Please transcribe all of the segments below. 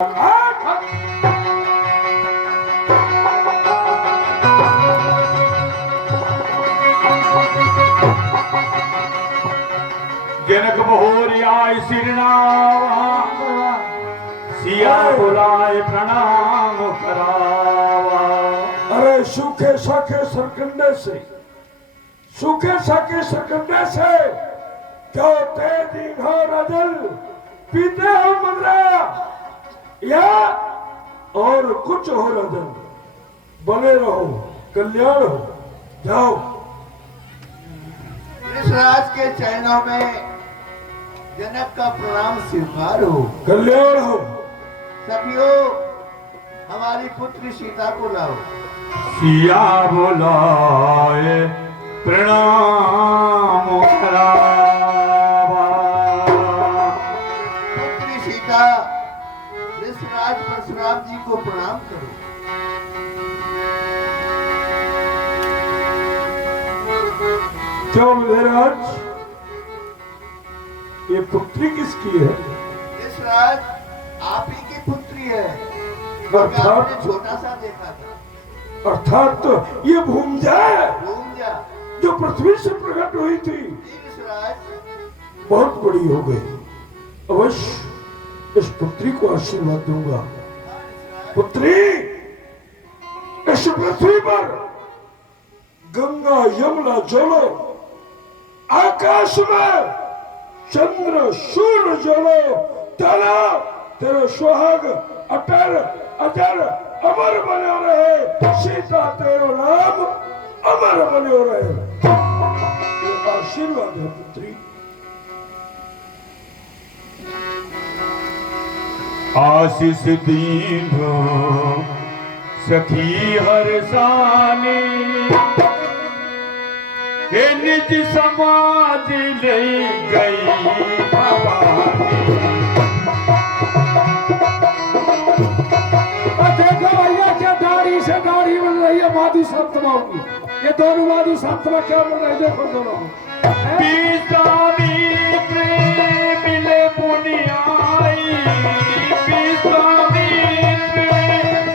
जनक बहोरियाय सिरनावा सिया बुलाए प्रणाम करावा। अरे सूखे साखे सरकंडे से क्या तेजी रजल पीते हो मदरा या और कुछ हो रजल, बने रहो कल्याण हो। जाओ इस राज के चरणों में जनक का प्रणाम स्वीकार हो। कल्याण हो। सखियों, हमारी पुत्री सीता को लाओ। सिया बुलाए प्रणाम करावा। पुत्री सीता, ऋषराज परशुराम जी को प्रणाम करो। क्यों महाराज, ये पुत्री किसकी है? ऋषराज, आप ही की पुत्री है। अर्थात आपने छोटा सा देखा था। अर्थात तो ये भूमिजा है भूमिजा जो पृथ्वी से प्रकट हुई थी, ऋषराज बहुत बड़ी हो गई। अवश्य इस पुत्री को आशीर्वाद दूंगा। पुत्री, इस पृथ्वी पर गंगा यमुना जलो, आकाश में चंद्र सूर्य जलो, तेरा तेरा सुहाग अटर अजर अमर बने रहे। सीता तेरो नाम अमर बने रहे। ये आशीर्वाद है पुत्री। आशीष दीनो सखी हर सानी, हे निज समाज ले गई भवानी। देखो भैया, क्या दाढ़ी से दाढ़ी बन रही है माधु संतमा की। ये दोनों माधु संतमा क्या बन रहे हैं? देखो दोनों पितानी प्रेम मिले पुनियाई, पितानी प्रेम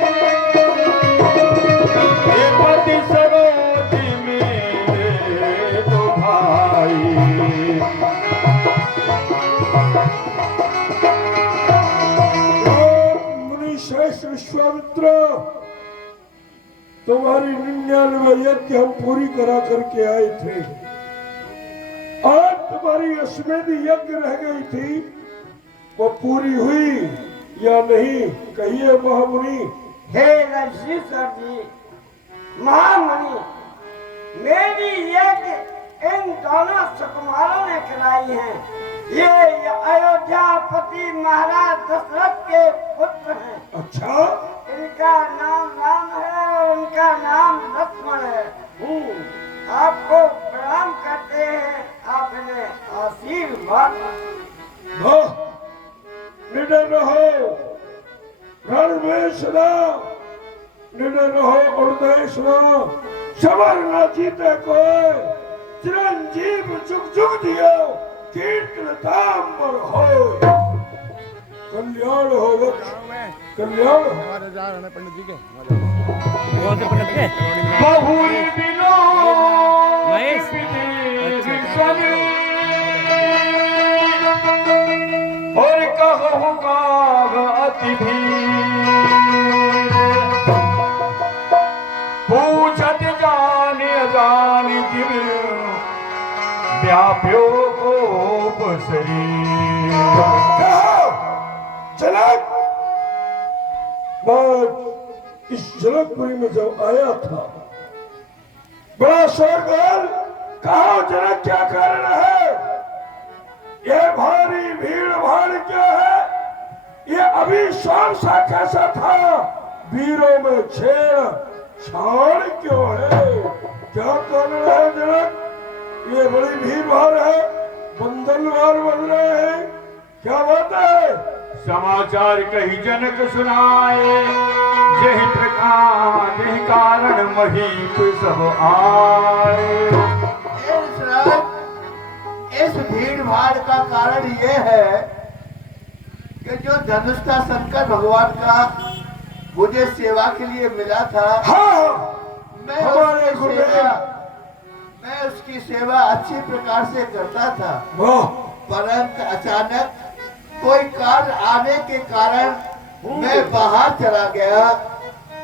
पति सरोज मेरे दो भाई। मुनि श्रेष्ठ विश्वामित्र, तुम्हारी 99 यज्ञ हम पूरी करा करके आए थे। आज तुम्हारी अश्वमेध यज्ञ रह गई थी, वो पूरी हुई या नहीं? कहिए महामुनि। हे ऋषिश्वर जी, महामुनि, मेरी यज्ञ इन दोनों सुकुमारों ने कराई है। ये अयोध्यापति महाराज दशरथ के पुत्र हैं। अच्छा, इनका नाम राम है और उनका नाम लक्ष्मण है। आपको प्रणाम करते हैं, आप इन्हें आशीर्वाद वाह, निडर रहो, रण में सदा निडर रहो, उड़दय सदा सबर न जीते कोई, चिरंजीव जुग जुग दियो, कीर्तन धाम पर हो। कल्याण हो वत्स, कल्याण हो। बहुल बिनो और कहूँ काग अति भी पूछत जाने अजान जीव व्याप्यो को शरीर। जनक, मैं इस जनकपुरी में जब आया था, बड़ा शोरगुल। कहा जनक, क्या कारण है? ये भारी भीड़ भाड़ क्या है? ये अभी शाम सा कैसा था? वीरों में छेड़ छाड़ क्यों है? क्या कारण है जनक? ये बड़ी भीड़ भाड़ है, बंदलवार बन रहे हैं, क्या बात है? समाचार कही जनक सुनाए, जहि प्रकार जहि कारण महीप सब आए। इस भीड़ भाड़ का कारण ये है कि जो धनुष का शंकर भगवान का मुझे सेवा के लिए मिला था, हाँ मैं हमारे उसकी गुरुदेव। सेवा मैं उसकी सेवा अच्छी प्रकार से करता था, वाह परंतु अचानक कोई कार्य आने के कारण मैं बाहर चला गया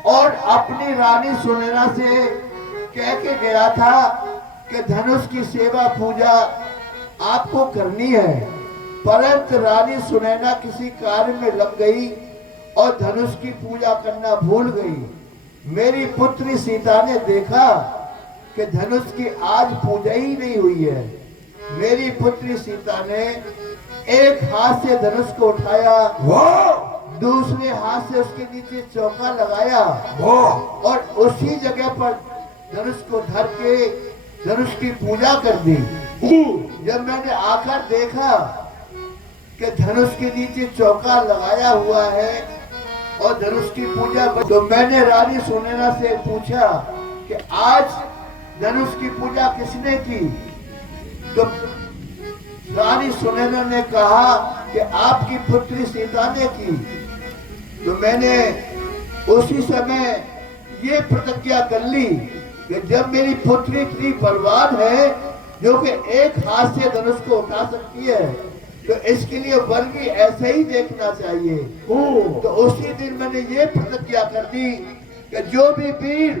और अपनी रानी सुनैना से कह के गया था कि धनुष की सेवा पूजा आपको करनी है, परंतु रानी सुनैना किसी कार्य में लग गई और धनुष की पूजा करना भूल गई। मेरी पुत्री सीता ने देखा कि धनुष की आज पूजा ही नहीं हुई है। मेरी पुत्री सीता ने एक हाथ से धनुष को उठाया, वाह दूसरे हाथ से उसके नीचे चौका लगाया वाह और उसी जगह पर धनुष को धर के धनुष की पूजा कर दी। जब मैंने आकर देखा कि धनुष के नीचे चौका लगाया हुआ है और धनुष की पूजा, तो मैंने रानी सुनैना से पूछा कि आज धनुष की पूजा किसने की? तो रानी सुनैना ने कहा कि आपकी पुत्री सीता ने की। तो मैंने उसी समय ये प्रतिज्ञा कर ली कि जब मेरी पुत्री इतनी बलवान है जो कि एक हाथ से धनुष को उठा सकती है, तो इसके लिए वर भी ऐसे ही देखना चाहिए। तो उसी दिन मैंने ये प्रतिज्ञा कर दी कि जो भी वीर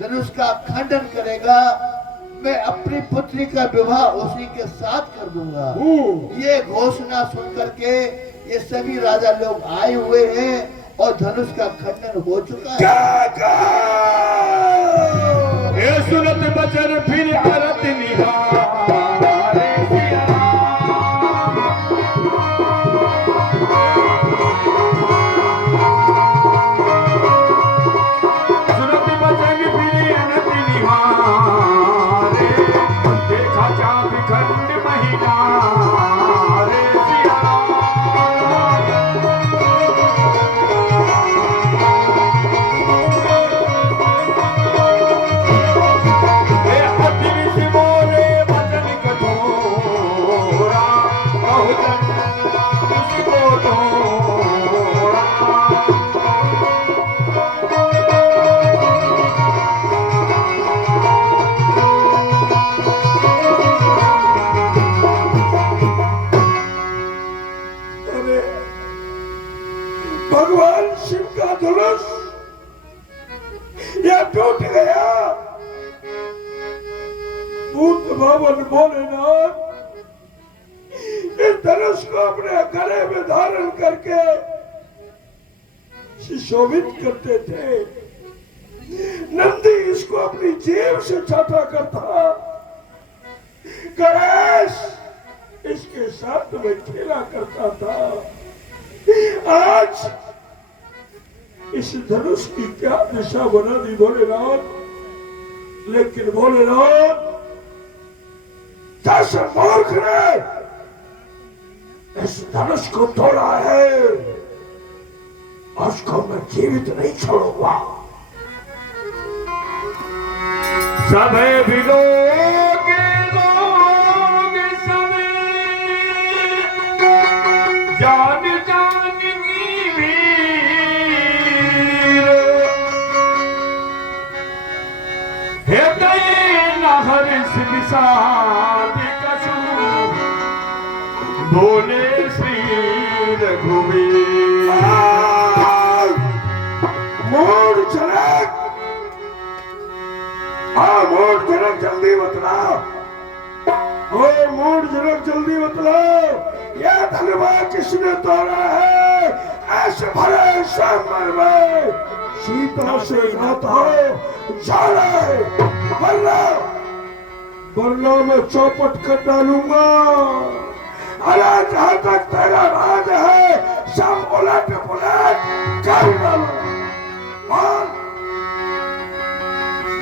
धनुष का खंडन करेगा मैं अपनी पुत्री का विवाह उसी के साथ कर दूंगा। ये घोषणा सुन करके ये सभी राजा लोग आए हुए हैं और धनुष का खंडन हो चुका है। ये सुनत बचन फिर आरत निहारे सिया सुनत बचन फिर आरत निहारे देखा चाँद खंड महीना रे सिया अरे भगवान शिव का धनुष यह टूट गया। भूत भवन भोलेनाथ इस धनुष को अपने गले में धारण करके सुशोभित करते थे। नंदी इसको अपनी जेब से चाटा करता। गणेश इसके साथ में खेला करता था। आज इस धनुष की क्या दिशा बना दी भोलेनाथ। लेकिन भोलेनाथ जैसे मूर्ख ने इस धनुष को तोड़ा है उसको मैं जीवित नहीं छोड़ूंगा। सभे बिलोगे लोगे सभे जान जान की वीर हृदय नहर सिसाद कसू बोले श्री रघुवीर। मोड़ जनक, हाँ मोड़ जनक जल्दी बतलाओ। ओ मोड़ जनक जल्दी बतलाओ यह धनवा किसने तोड़ा है? ऐसे भरे सामर में सीता से न तो जाला है वरना मैं चौपट कर डालूंगा। अरे जहां तक तेरा राज है सब उलट पुलट कर डालूंगा।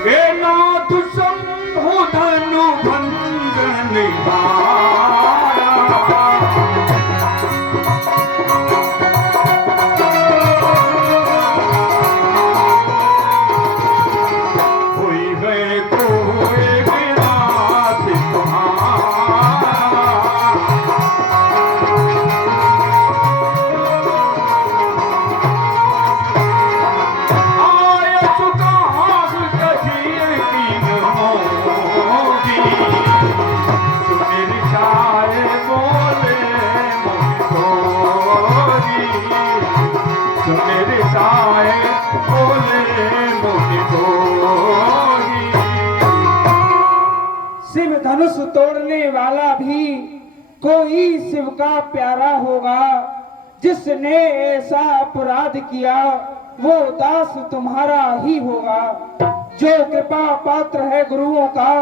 हे नाथ शंभु धनु भंजन पाया कोई गए कोई विनाश तुम्हारा सुन रिसाए बोले मुनि कोई। शिव धनुष तोड़ने वाला भी कोई शिव का प्यारा होगा। जिसने ऐसा अपराध किया वो दास तुम्हारा ही होगा। जो कृपा पात्र है गुरुओं का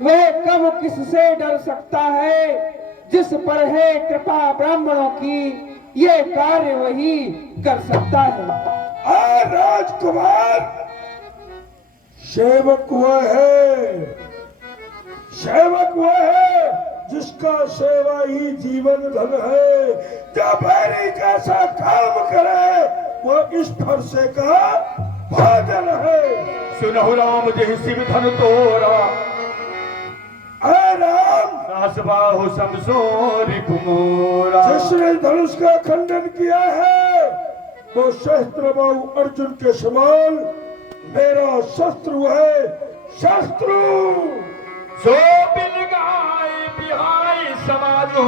वह कब किससे डर सकता है। जिस पर है कृपा ब्राह्मणों की ये कार्य वही कर सकता है। राजकुमार, सेवक वह है, सेवक वह है जिसका सेवा ही जीवन धन है। जब बैरी जैसा काम करे वो इस फरसे का भाजन है। सुनहु राम जय शिव धन तोरा, राम सास बाहु समसोरि कुमोरा। जिसने धनुष का खंडन किया है वो शस्त्र बाहु अर्जुन के समान मेरा शत्रु है, शत्रु। सो बिन गाय बिहाई समाजो,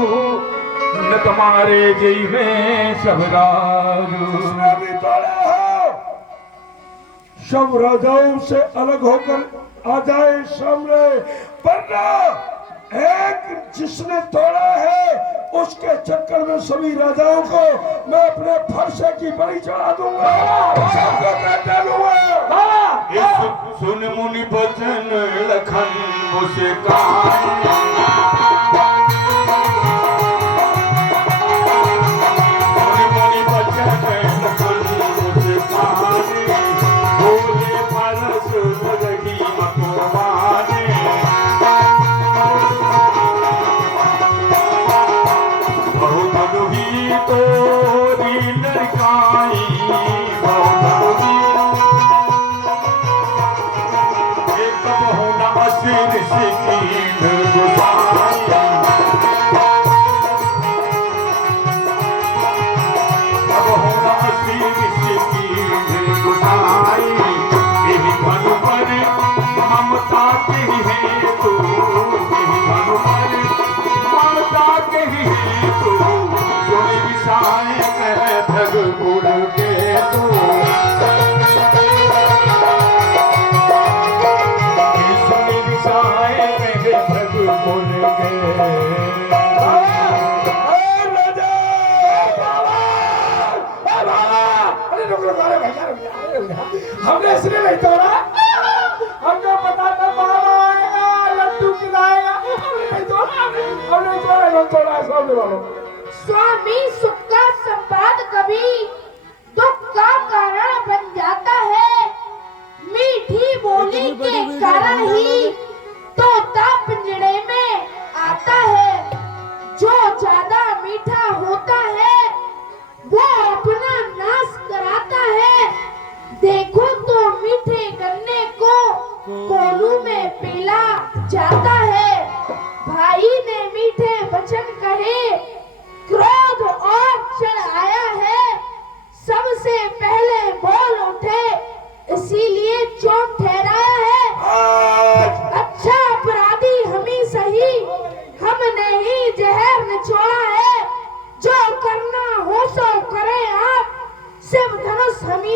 न तुम्हारे जय में सब राजू। जिसने भी तोड़ा हो सब राजाओं से अलग होकर आ जाए सामने, वरना एक जिसने तोड़ा है उसके चक्कर में सभी राजाओं को मैं अपने फरसे की बलि चढ़ा दूंगा, सबको मैं डालूंगा। सुन मुनि बचन लखन मुस्कान, हमने इसलिए नहीं तोड़ा, हमको पता था बाबा आएगा लड्डू खिलाएगा। हमने नहीं तोड़ा, सामने वालों। स्वामी सुख का संवाद कभी दुख का कारण बन जाता है। मीठी बोली के कारण ही तोता पिंजड़े में आता है। जो ज्यादा मीठा होता है वो अपना नाश कराता है। देखो तो मीठे गन्ने को कोलू में पीला जाता है। भाई ने मीठे वचन कहे, क्रोध और क्षण आया है। सबसे पहले बोल उठे इसीलिए चोट ठहराया है। अच्छा अपराधी हम ही सही, हमने ही जहर निचोड़ा है। जो करना हो सो करें आप, शिव धनुष हम ही